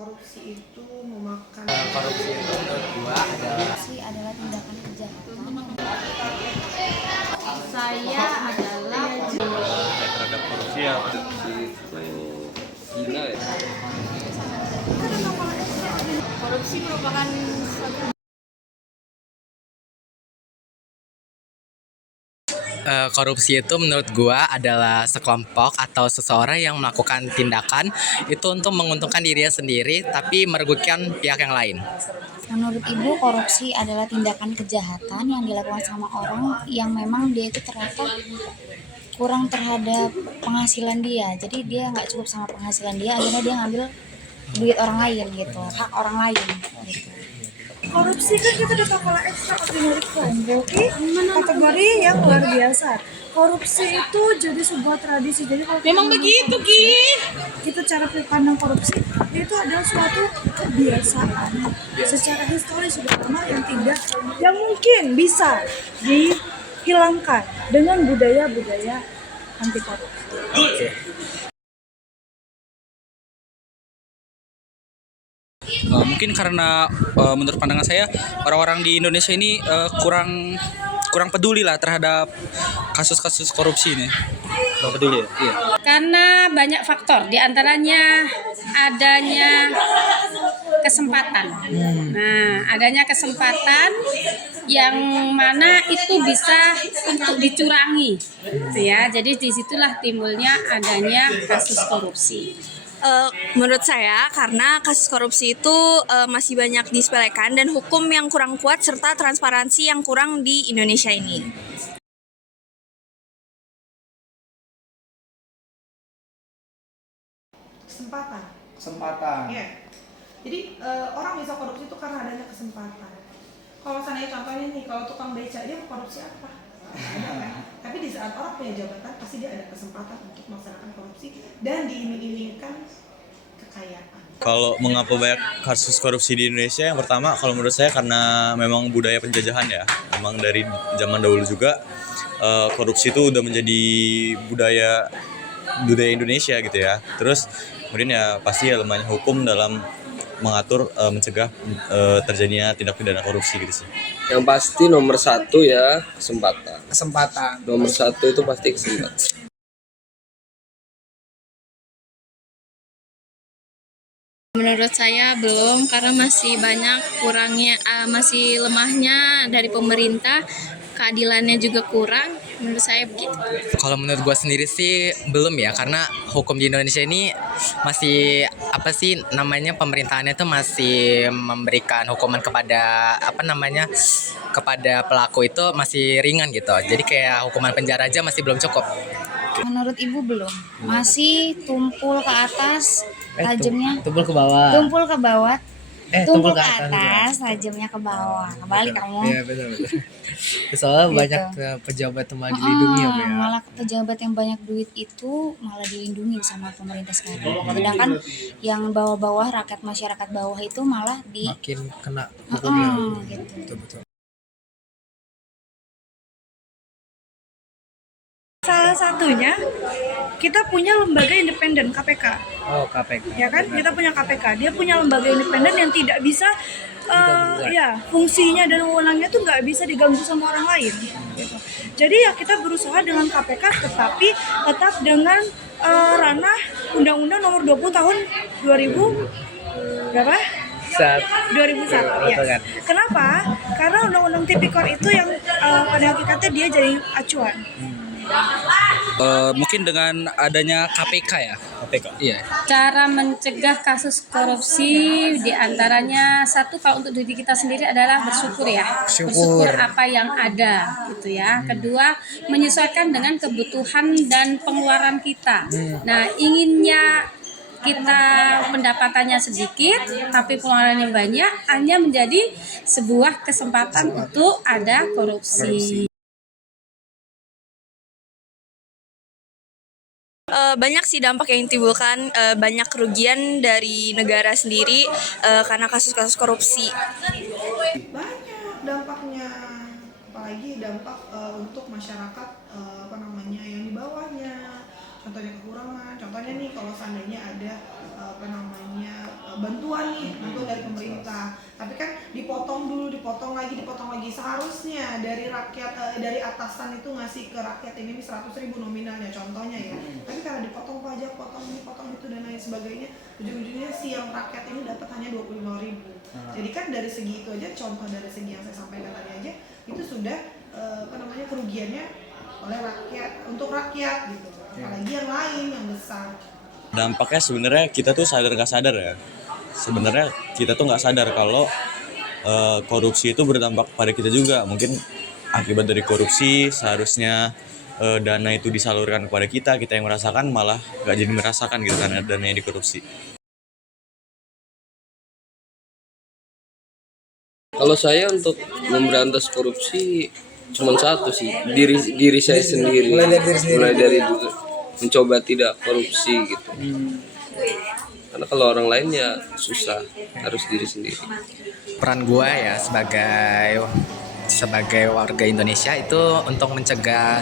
korupsi itu memakan Korupsi itu menurut gua adalah tindakan kejahatan. Saya adalah terhadap korupsi ya. Gila ya. korupsi merupakan suatu korupsi itu menurut gua adalah sekelompok atau seseorang yang melakukan tindakan itu untuk menguntungkan dirinya sendiri tapi merugikan pihak yang lain. Menurut Ibu, korupsi adalah tindakan kejahatan yang dilakukan sama orang yang memang dia itu ternyata kurang terhadap penghasilan dia. Jadi dia nggak cukup sama penghasilan dia, akhirnya dia ngambil duit orang lain gitu, hak orang lain gitu. Korupsi kan kita ada kepala extraordinary crime, oke? Kategori yang luar biasa. Korupsi itu jadi sebuah tradisi. Jadi kalau memang begitu Ki. kita cara pandang korupsi itu adalah suatu kebiasaan secara historis sudah lama yang mungkin bisa dihilangkan dengan budaya-budaya anti korupsi. Mungkin karena menurut pandangan saya orang-orang di Indonesia ini kurang peduli lah terhadap kasus-kasus korupsi ini. Kurang peduli ya? Iya. Karena banyak faktor, diantaranya adanya kesempatan. Nah, adanya kesempatan yang mana itu bisa untuk dicurangi, gitu ya. Jadi disitulah timbulnya adanya kasus korupsi. Menurut saya karena kasus korupsi itu masih banyak disepelekan dan hukum yang kurang kuat serta transparansi yang kurang di Indonesia ini. kesempatan. Iya. Jadi orang bisa korupsi itu karena adanya kesempatan. Kalau seandainya contohnya nih, kalau tukang beca dia mau korupsi apa? Ada kan? Tapi di saat orang punya jabatan pasti dia ada kesempatan untuk melaksanakan korupsi dan diiming-imingkan kekayaan. Kalau mengapa banyak kasus korupsi di Indonesia? Yang pertama, kalau menurut saya karena memang budaya penjajahan ya. Memang dari zaman dahulu juga korupsi itu udah menjadi budaya Indonesia gitu ya. Terus kemudian ya pasti ya lemahnya hukum dalam mengatur mencegah terjadinya tindak pidana korupsi gitu sih. Yang pasti nomor satu ya kesempatan. Kesempatan. Nomor satu itu pasti kesempatan. Menurut saya belum, karena masih banyak masih lemahnya dari pemerintah, keadilannya juga kurang. Menurut saya begitu. Kalau menurut gua sendiri sih belum ya, karena hukum di Indonesia ini masih pemerintahannya itu masih memberikan hukuman kepada kepada pelaku itu masih ringan gitu. Jadi kayak hukuman penjara aja masih belum cukup. Menurut Ibu belum, masih tumpul ke atas, tajamnya Tumpul ke bawah. tumpul ke bawah, tumpul ke atas. atas, tajamnya ke bawah. Kembali kamu. Iya betul. Soalnya Gitu. banyak pejabat yang malah dilindungi ya, Bu, ya. Malah pejabat yang banyak duit itu malah dilindungi sama pemerintah sekarang. Sedangkan yang bawah-bawah, masyarakat bawah itu malah Makin kena hukumnya. gitu. Betul. Salah satunya kita punya lembaga independen KPK. Oh, KPK. Ya kan, kita punya KPK, dia punya lembaga independen yang tidak bisa fungsinya dan wewenangnya tuh nggak bisa diganggu sama orang lain gitu. Jadi ya kita berusaha dengan KPK tetapi tetap dengan ranah Undang-Undang Nomor 20 Tahun 2000 berapa? 2001 ya. Kenapa? Karena Undang-Undang Tipikor itu yang pada hakikatnya dia jadi acuan. Mungkin dengan adanya KPK ya. KPK. Iya. Cara mencegah kasus korupsi diantaranya satu, kalau untuk diri kita sendiri adalah bersyukur ya, bersyukur apa yang ada gitu ya. Kedua, menyesuaikan dengan kebutuhan dan pengeluaran kita. Nah, inginnya kita pendapatannya sedikit tapi pengeluarannya banyak hanya menjadi sebuah kesempatan untuk ada korupsi. Banyak sih dampak yang ditimbulkan, banyak kerugian dari negara sendiri karena kasus-kasus korupsi. Banyak dampaknya, apalagi dampak untuk masyarakat yang di bawahnya. Contohnya kekurangan, contohnya nih kalau seandainya ada bantuan nih, bantuan dari pemerintah. Tapi kan dipotong dulu, dipotong lagi. Seharusnya dari rakyat, dari atasan itu ngasih ke rakyat ini 100.000 nominalnya contohnya ya. Tapi karena dipotong pajak, potong ini, potong itu dan lain sebagainya, ujung-ujungnya si yang rakyat ini dapat hanya 25.000. Jadi kan dari segi itu aja, contoh dari segi yang saya sampaikan tadi aja, itu sudah kerugiannya oleh rakyat, untuk rakyat gitu. Apalagi yang lain yang besar. Dampaknya sebenarnya kita tuh sadar nggak sadar ya. Sebenarnya kita tuh nggak sadar kalau korupsi itu berdampak pada kita juga. Mungkin akibat dari korupsi seharusnya dana itu disalurkan kepada kita yang merasakan malah nggak jadi merasakan gitu karena dana yang dikorupsi. Kalau saya untuk memberantas korupsi cuma satu sih, diri saya sendiri. Mulai dari dulu mencoba tidak korupsi gitu. Karena kalau orang lain ya susah, harus diri sendiri. Peran gua ya sebagai warga Indonesia itu untuk mencegah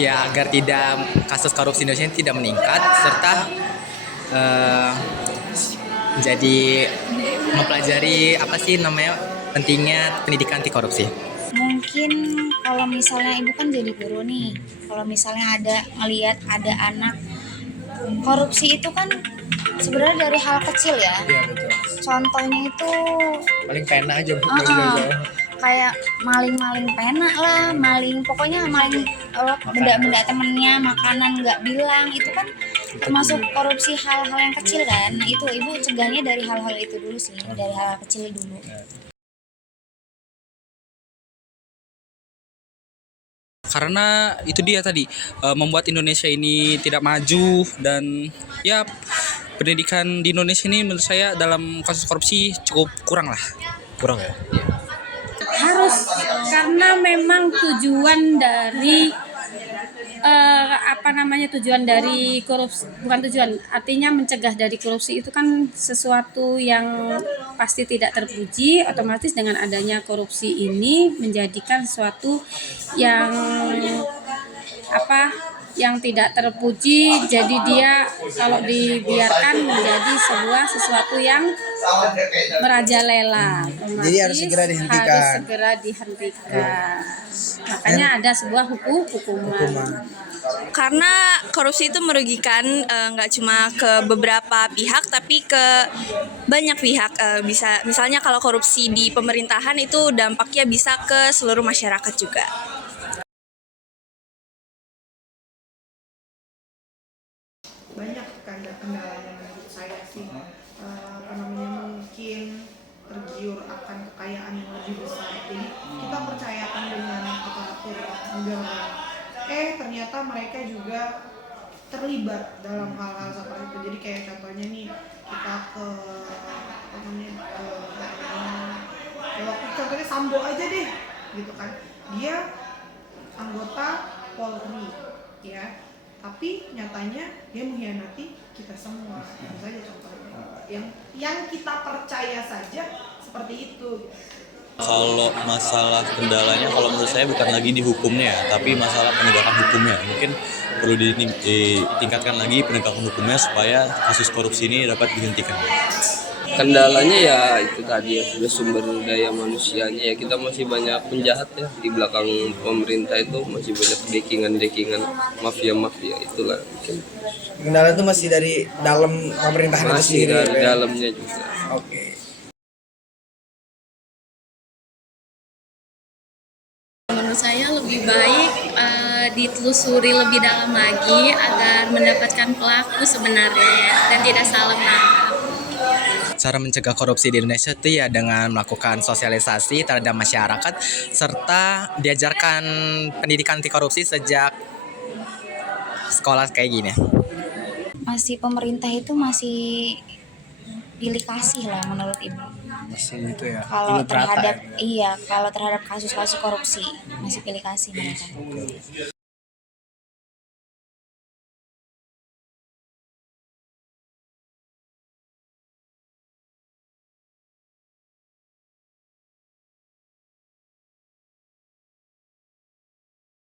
ya agar tidak kasus korupsi Indonesia ini tidak meningkat, serta jadi mempelajari apa sih namanya pentingnya pendidikan anti korupsi. Mungkin kalau misalnya ibu kan jadi guru nih, kalau misalnya ngelihat ada anak korupsi itu kan sebenarnya dari hal kecil ya. Iya betul. Contohnya itu Paling pena aja bu. kayak maling pena lah, pokoknya maling benda-benda temennya, makanan nggak bilang, itu kan termasuk korupsi hal-hal yang kecil kan. Nah itu ibu cegahnya dari hal-hal itu dulu sih, dari hal kecil dulu. Karena itu dia tadi membuat Indonesia ini tidak maju, dan ya pendidikan di Indonesia ini menurut saya dalam kasus korupsi cukup kurang ya. Harus, karena memang tujuan dari tujuan dari korupsi, bukan tujuan, artinya mencegah dari korupsi itu kan sesuatu yang pasti tidak terpuji. Otomatis dengan adanya korupsi ini menjadikan sesuatu yang tidak terpuji, jadi dia kalau dibiarkan menjadi sesuatu yang merajalela. Jadi harus segera dihentikan. Makanya ada sebuah hukuman. Karena korupsi itu merugikan nggak cuma ke beberapa pihak tapi ke banyak pihak. Misalnya kalau korupsi di pemerintahan itu dampaknya bisa ke seluruh masyarakat juga. Banyak kendala-kendalanya menurut saya sih, mungkin tergiur akan kekayaan yang lebih besar, jadi kita percayakan dengan aparatur negara, ternyata mereka juga terlibat dalam hal-hal seperti itu. Jadi kayak contohnya nih, kita waktu contohnya Sambo aja deh gitu kan, dia anggota Polri ya, tapi nyatanya dia mengkhianati kita semua. Itu saja contohnya. Yang kita percaya saja seperti itu. Kalau masalah kendalanya, kalau menurut saya bukan lagi di hukumnya ya, tapi masalah penegakan hukumnya. Mungkin perlu ditingkatkan lagi penegakan hukumnya supaya kasus korupsi ini dapat dihentikan. Kendalanya ya itu tadi ya, sudah sumber daya manusianya ya, kita masih banyak penjahat ya di belakang pemerintah, itu masih banyak dekingan mafia itulah mungkin. Kendala itu masih dari dalam pemerintahan itu Masih sendiri. dari dalamnya juga. Oke. Menurut saya lebih baik ditelusuri lebih dalam lagi agar mendapatkan pelaku sebenarnya dan tidak salah menangkap. Cara mencegah korupsi di Indonesia itu ya dengan melakukan sosialisasi terhadap masyarakat, serta diajarkan pendidikan anti korupsi sejak sekolah kayak gini. Pemerintah itu masih pilih kasih lah menurut ibu. Masih itu ya. Kalau terhadap kalau terhadap kasus-kasus korupsi masih pilih kasih mereka.